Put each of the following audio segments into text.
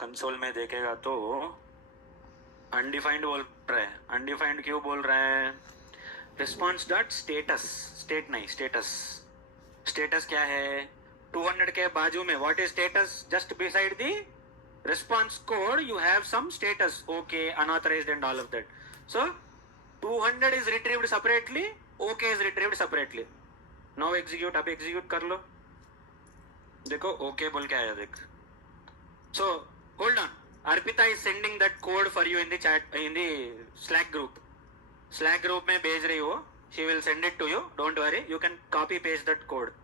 Console में देखेगा तो अनडिफाइंड बोल रहा है. अनडिफाइंड क्यों बोल रहा है? रिस्पॉन्स डॉट स्टेटस, स्टेट नहीं स्टेटस. स्टेटस क्या है? 200 के बाजू में what is status? Just beside the response code you have some status, okay, unauthorized and all of that. So 200 is retrieved separately, okay is retrieved separately. Now execute. अब execute कर लो. देखो okay बोल के आया देख. So hold on, Arpita is sending that code for you in the chat, in the Slack group. Slack group में भेज रही हो. She will send it to you, don't worry, you can copy paste that code.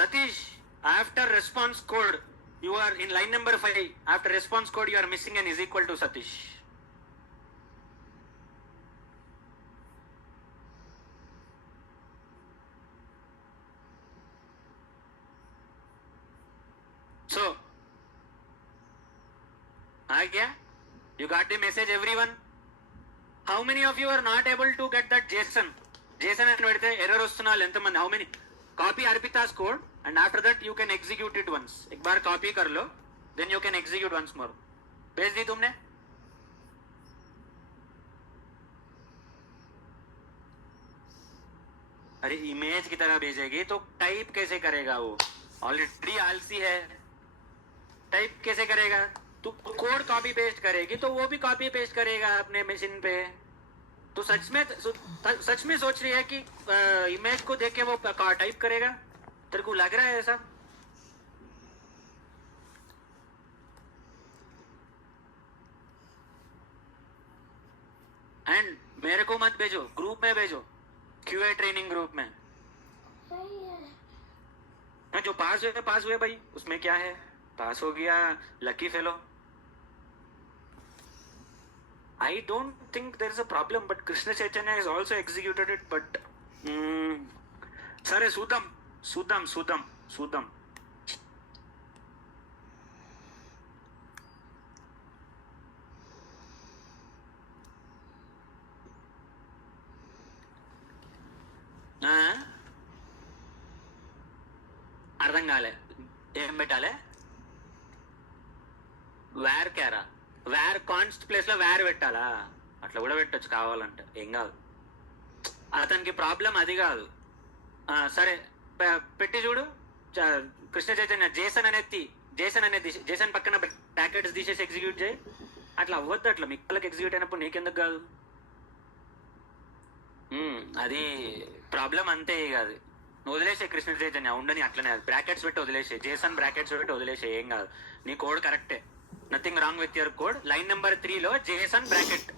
Satish, after response code, you are in line number 5. After response code, you are missing an is equal to, Satish. So, आ गया? You got the message, everyone? How many of you are not able to get that JSON? JSON అని పెడితే error వస్తున్న వాళ్ళు ఎంతమంది? How many? Copy Arpita's code and after that you can execute it once. एक बार copy कर लो, then you can execute once more. भेज दी तुमने? अरे इमेज की तरह भेजेगी तो टाइप कैसे करेगा वो? ऑलरेडी आलसी है, टाइप कैसे करेगा? तू कोड कॉपी पेस्ट करेगी तो वो भी कॉपी पेस्ट करेगा अपने मशीन पे. तो सच में सोच रही है कि इमेज को देख के वो टाइप करेगा? तेरे को लग रहा है ऐसा? एंड मेरे को मत भेजो, ग्रुप में भेजो, क्यूए ट्रेनिंग ग्रुप में. जो पास हुए भाई, उसमें क्या है? पास हो गया, lucky fellow. I don't think there is a problem, but Krishna Chaitanya has also executed it. But sir, Sudam. అర్థం కాలే, ఏం పెట్టాలి? వేర్ క్యారా? వేర్ కాన్స్ట్ ప్లేస్ లో వేర్ పెట్టాలా? అట్లా కూడా పెట్టచ్చు కావాలంటే, ఏం కాదు. అతనికి ప్రాబ్లం అది కాదు. సరే పెట్టి చూడు. కృష్ణ చైతన్య జేసన్ పక్కన ప్యాకెట్స్ తీసేసి ఎగ్జిక్యూట్ చేయి. అట్లా అవ్వద్దు. అట్లా మిక్కలకి ఎగ్జిక్యూట్ అయినప్పుడు నీకెందుకు కాదు? అది ప్రాబ్లం అంతే. కాదు, నువ్వు వదిలేసే కృష్ణ చైతన్య ఉండని అట్లనే. బ్రాకెట్స్ పెట్టి వదిలేసే, జేసన్ బ్రాకెట్స్ పెట్టి వదిలేసే, ఏం కాదు. నీ కోడ్ కరెక్టే, nothing wrong with your code. Line number 3 లో జేసన్ బ్రాకెట్.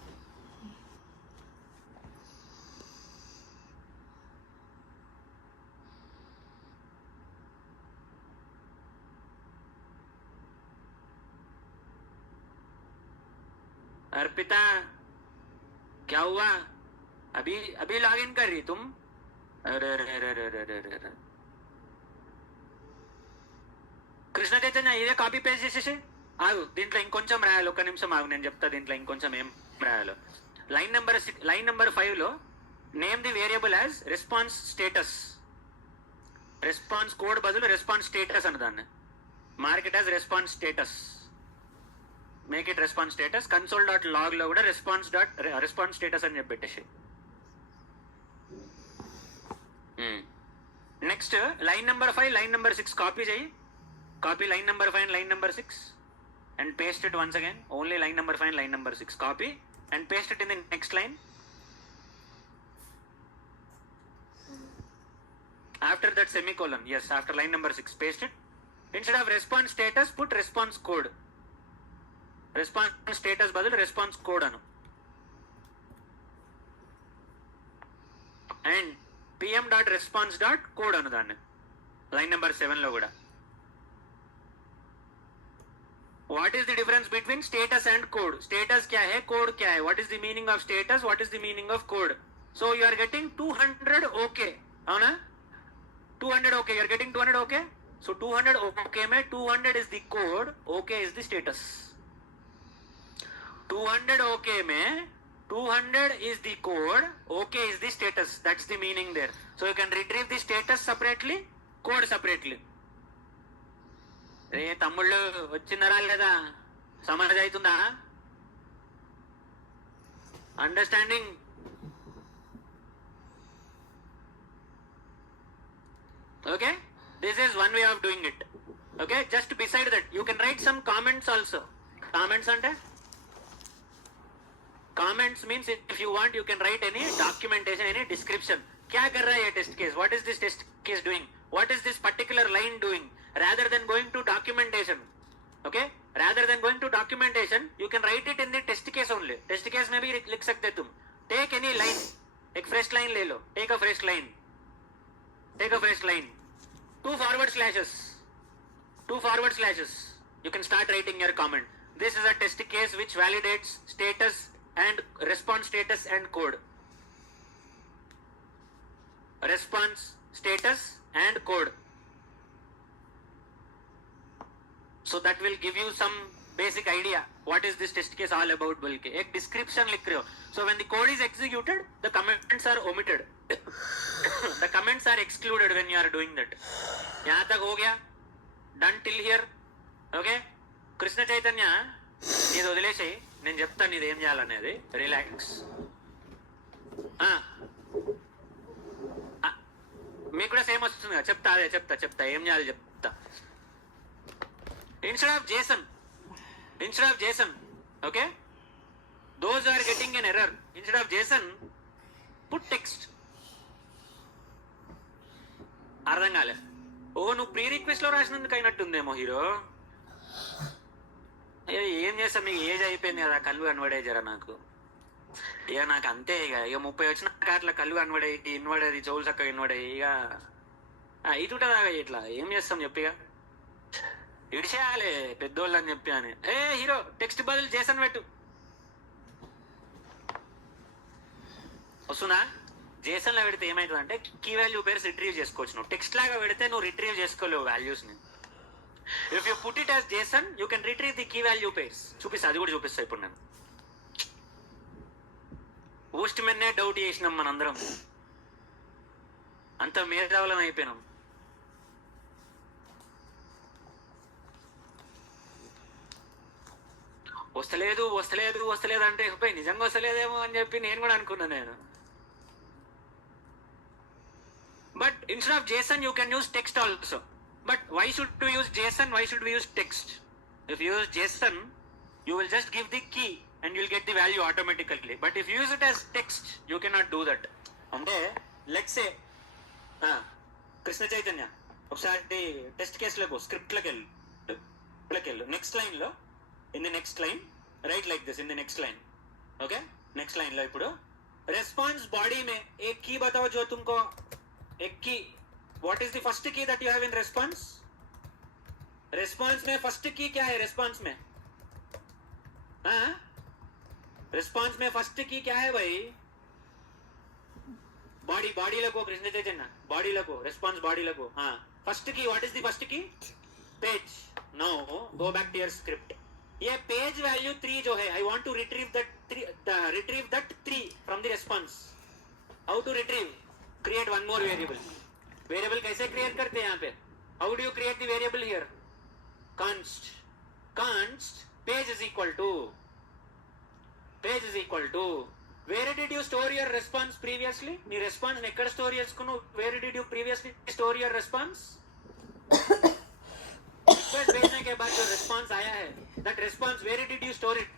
अर्पिता क्या हुआ? अभी लॉग इन कर रही तुम? अरे కృష్ణ చైతన్య ఇదే కాపీ పేస్ట్ చేసేసి ఆగు. దీంట్లో ఇంకొంచెం రాయాలి, ఒక్క నిమిషం ఆగు, నేను చెప్తా. దీంట్లో ఇంకొంచెం ఏం రాయాలో. లైన్ నెంబర్ 5 లో name the variable as response status. Response code బదులు రెస్పాన్స్ స్టేటస్ అన్నదాన్ని. Mark it as response status. Make it response status. Console dot log లో కూడా రెస్పాన్స్ స్టేటస్ అని చెప్పి పెట్టేసి. Next line number 5, line number 6 copy చేయి. Copy line number 5 and line number 6 and paste it once again. Only line number 5 and line number 6 copy and paste it in the next line. After that semicolon, yes, after line number 6 paste it. Instead of response status put response code. Response status badal response code anu. And pm.response.code anu danni. Line number 7 lo kuda. What is the difference between status and code? Status क्या है, code क्या है? What is the meaning of status? What is the meaning of code? So you are getting 200 okay, అవునా? 200 okay, you are getting 200 okay. So 200 okay में 200 is the code, okay is the status. 200 okay में 200 is the code, okay is the status. That's the meaning there. So you can retrieve the status separately, code separately. రే తమ్ముళ్ళు వచ్చిందరా లేదా? సమాజ్ అవుతుందా? Understanding? Okay, this is one way of doing it. Okay, just beside that you can write some comments also. Comments ante, comments means if you want you can write any documentation, any description. Kya kar raha hai ye test case? What is this test case doing? What is this particular line doing? Rather than going to documentation, okay, rather than going to documentation, you can write it in the test case only. Test case में भी लिख सकते तुम. Take any line, एक fresh line ले लो. Take a fresh line. Take a fresh line. 2 forward slashes. 2 forward slashes. You can start writing your comment. This is a test case which validates status and response status and code. Response status and code. So that will give you some basic idea what is this test case all about बोल के एक description लिख रहे हो. So when the code is executed, the comments are omitted. The comments are excluded when you are doing that. यहाँ तक हो गया? Done till here? Okay? Krishna Chaitanya ఇది వదిలేసేయి, నేను చెప్తాను ఇది ఏం చేయాలనేది. రిలాక్స్. మీకు కూడా సేమ్ వస్తుంది కదా, చెప్తా అదే చెప్తా ఏం చేయాలి చెప్తా. Instead of JSON, okay, those are getting an error. Instead of JSON, put text. అర్థం కాలే? ఓ నువ్వు ప్రీ రిక్వెస్ట్ లో రాసినందుకు అయినట్టుందేమో హీరో. ఏం చేస్తా, మీకు ఏజ్ అయిపోయింది కదా, కళ్ళు కనబడే జరా నాకు. ఇక నాకు అంతే, ఇక 30 వచ్చినాక అట్లా కళ్ళు కనబడే ఇన్వడేది, చెవులు చక్కగా ఇన్వడే, ఇక ఇటుంటదా ఇట్లా. ఏం చేస్తాం చెప్పిగా, ఇడిచేయాలి పెద్దోళ్ళు అని చెప్పి అని. హీరో టెక్స్ట్ బదులు JSON పెట్టు. వస్తుందా? JSON లో పెడితే ఏమవుతుంది అంటే కీ వాల్యూ పేర్స్ రిట్రీవ్ చేసుకోవచ్చు. నువ్వు టెక్స్ట్ లాగా పెడితే నువ్వు రిట్రీవ్ చేసుకోలేవు వాల్యూస్ ని. If you put it as JSON you can retrieve the key value pairs. చూపిస్తా, అది కూడా చూపిస్తా ఇప్పుడు నేను. పోస్ట్ మెన్నే డౌట్ చేసినాం మనందరం, అంత మేధావులం అయిపోయినాం. వస్తలేదు అంటే నిజంగా వస్తలేదేమో అని చెప్పి నేను కూడా అనుకున్నాను నేను. But instead of JSON you can use text also. But why should to use JSON, why should we use text? If you use JSON you will just give the key and you'll get the value automatically. But if use it as text you cannot do that. అంటే let's say Krishna Chaitanya ఒకసారి test కేసులకు స్క్రిప్ట్లోకి వెళ్ళు, next line లో in the next line write like this, in the next line, okay, next line lo ipudu response body mein ek key batao jo tumko ek key. What is the first key that you have in response mein? First key kya hai response mein? response mein first key kya hai bhai? body lako krishna chaitanya body lako response body lako. first key, what is the first key? page. now go back to your script. ये page value 3 जो है, I want to retrieve that 3 from the response. How to retrieve? Create one more variable कैसे create करते हैं यहाँ पे? How do you create the variable here? const page is equal to where did you store your response previously? నీ response ఎక్కడ store చేసుకున్నావు? where did you previously store your response? भेजने के बाद जो response आया है, that response where did you store it?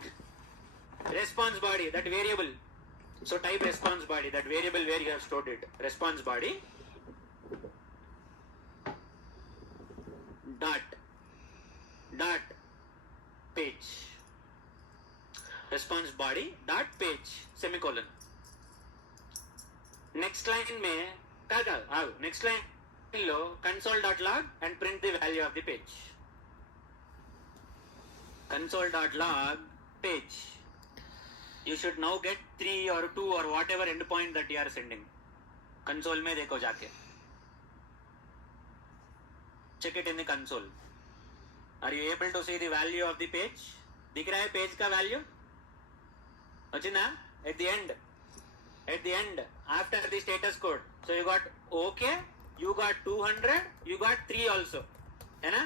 Response body, that variable. So type response body, that variable where you have stored it. Response body dot page. Response body dot page semicolon. Next line में क्या next line లో console.log and print the value of the page. console.log page. You should now get 3 or 2 or whatever endpoint that you are sending. console में देखो जाके, check it in the console. Are you able to see the value of the page? दिख रहा है page का value? Ochina at the end after the status code. So you got okay, you got 200, you got 3 also. Hai na?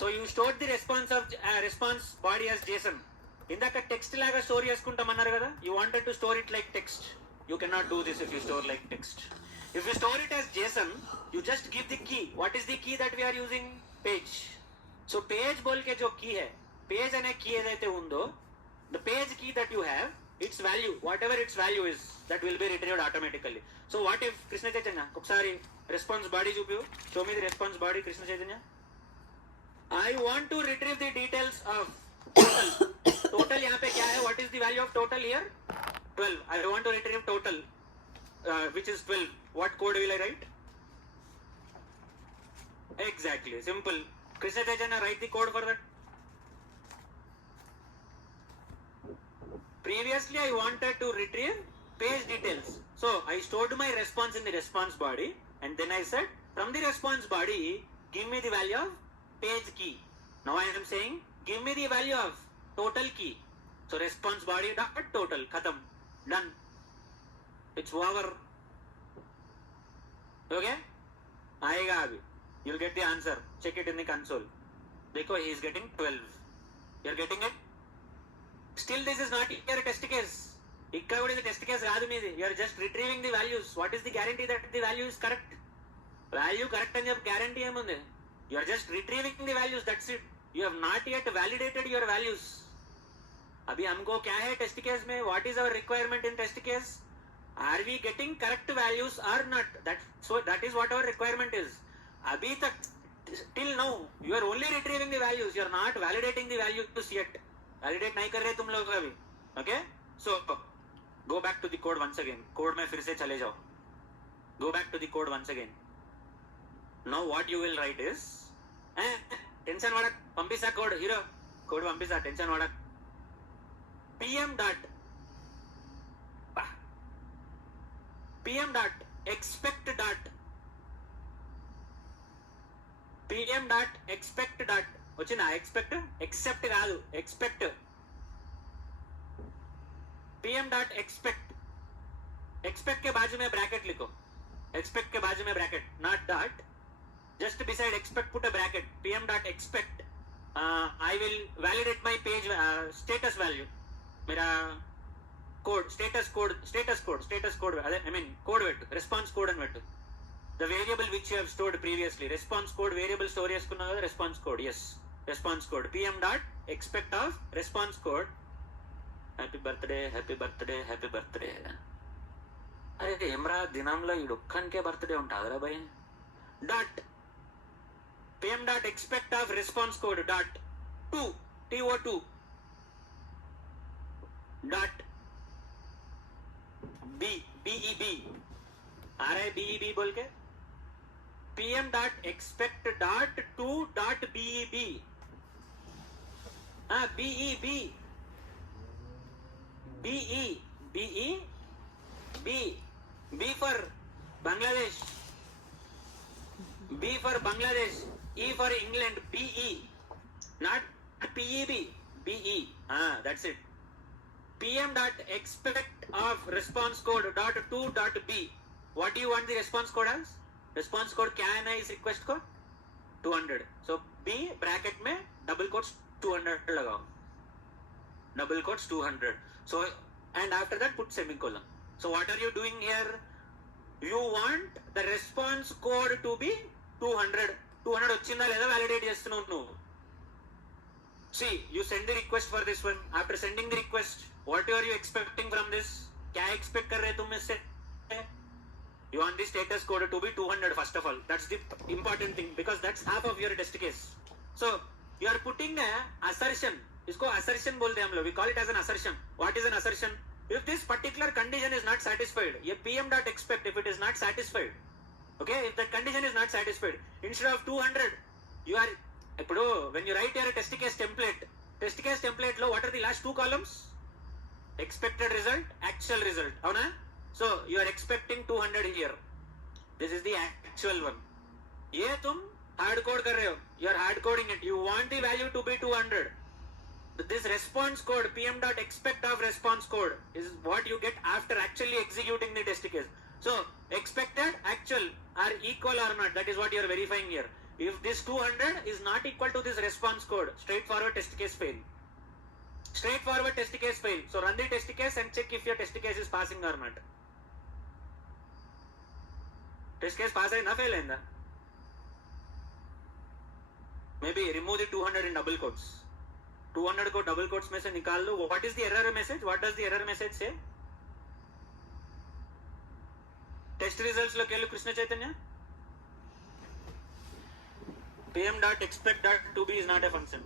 So you stored the response body as JSON. ఇందాక text లాగా store చేసుకుంటామన్నారు కదా, you wanted to store it like text. You cannot do this if you store like text. If you store it as JSON, you just give the key. What is the key that we are using? Page. So page बोल के जो key है, page अने key ఏదైతే ఉందో, the page key that you have, its value, whatever its value is, that will be retrieved automatically. So what if Krishna Chaitanya ఒకసారి response body చూపియు, show me the response body Krishna Chaitanya. I want to retrieve the details of total. Total यहाँ पे क्या है? What is the value of total here? 12. I want to retrieve total, which is 12. What code will I write? Exactly, simple. Krishna Chaitanya, write the code for that. Previously I wanted to retrieve page details, so I stored my response in the response body, and then I said from the response body give me the value of page key. Now I am saying give me the value of total key. So response body dot total, khatam, done, it's over. Okay, आएगा अभी, you'll get the answer. Check it in the console. देखो, he is getting 12. You're getting it? Still this is not your test case. ఇక్కడ కూడా ఇది test case కాదు మీది. You are just retrieving the values. What is the guarantee that the value is correct? Value correct అని చెప్పి guarantee ఏముంది? You are just retrieving the values, that's it. You have not yet validated your values. अभी हमको क्या है test case में? What is our requirement in test case? Are we getting correct values or not? That is what our requirement is. अभी तक till now you are only retrieving the values. You are not validating the values yet. Validate नहीं कर रहे तुम लोग अभी. Okay? So go back to the code once again. Code में फिर से चले जाओ. Go back to the code once again. Now what you will write is tension वाला पंपिसा code hero code पंपिसा tension वाला pm dot expect dot pm dot expect dot వచ్చినా expect accept కాదు expect pm dot expect के बाजू में bracket लिखो. expect के बाजू में bracket, not dot, just beside expect put a bracket. pm dot expect I will validate my page status value. मेरा code status code I mean code vettu response code అని vettu. The variable which you have stored previously, response code variable store చేసుకున్నావు కదా, response code. Yes, response code pm dot expect of response code. Happy birthday. అరే ఏమరా దినంలో ఈ ఒక్కనికే birthday ఉంటుందిరా భయ్. Dot pm dot expect of response code dot 2 to2 dot beb आ रहा है beb बोल के pm dot expect dot 2 dot beb. हाँ beb B for Bangladesh, B for Bangladesh, E for England, BE, not PEB, BE. That's it. pm dot expect of response code dot 2 dot b. What do you want the response code as? Response code क्या है ना इस request code? 200. So B bracket में double quotes 200 लगाओ. Double quotes 200. So and after that put semicolon. So what are you doing here? You want the response code to be 200. 200 వచ్చిందా లేదా validate చేస్తున్నావు నువ్వు. See, you send the request for this one. After sending the request, what are you expecting from this? क्या expect कर रहे तुम इससे? You want the status code to be 200 first of all. That's the important thing because that's half of your test case. So you are putting a assertion. इसको assertion बोलते हैं हम लोग. We call it as an assertion. What is an assertion? If this particular condition is not satisfied, ये pm dot expect if it is not satisfied, okay, if that condition is not satisfied, instead of 200, you are ఇప్పుడు when you write your test case template లో what are the last two columns? Expected result, actual result, అవునా? So you are expecting 200 here. This is the actual one. ये तुम hard code कर रहे हो. You are hard coding it. You want the value to be 200. this response code pm dot expect of response code is what you get after actually executing the test case. So expected actual are equal or not, that is what you are verifying here. If this 200 is not equal to this response code, straightforward test case fail. Straightforward test case fail. So run the test case and check if your test case is passing or not. Test case pass aina fail aina? Maybe remove the 200 in double quotes. 200 को double quotes में से निकाल लो. What is the error message? What does the error message say? Test results लोग केलु Krishna Chaitanya. pm dot expect dot to be is not a function.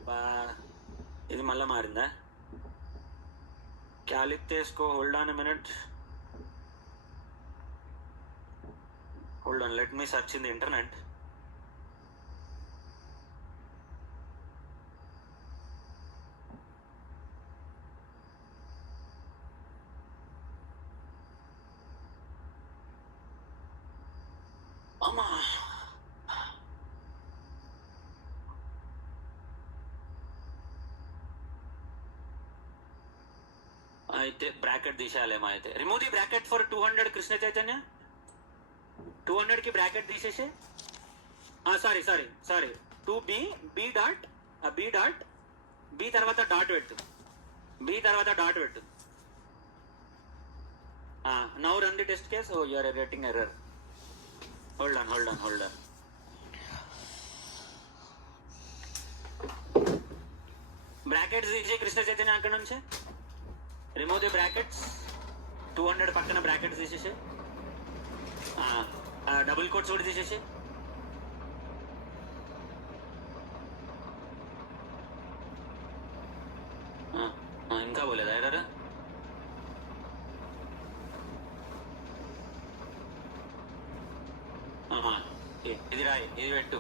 ఇది మళ్ళా మారిందా? क्या लिखते हैं इसको? Hold on a minute. Hold on, let me search in the internet. అమ్మా అయితే బ్రాకెట్ తీసేయాలేమో. అయితే remove the bracket for 200 Krishna Chaitanya. 200 కి బ్రాకెట్ తీసేసి sorry 2b b dot b తర్వాత డాట్ పెట్టు. b తర్వాత డాట్ పెట్టు. Now run the test case. Oh you are getting error. Hold on. Brackets తీసి కృష్ణ చైతన్య అక్కడ నుంచి రిమూవ్ ది బ్రాకెట్స్. 200 పక్కన బ్రాకెట్స్ తీసేసి డబుల్ కోట్స్ కూడా తీసేసి ఇంకా పోలేదా ఎర్రర్? ఇది రాయి, ఇది పెట్టు.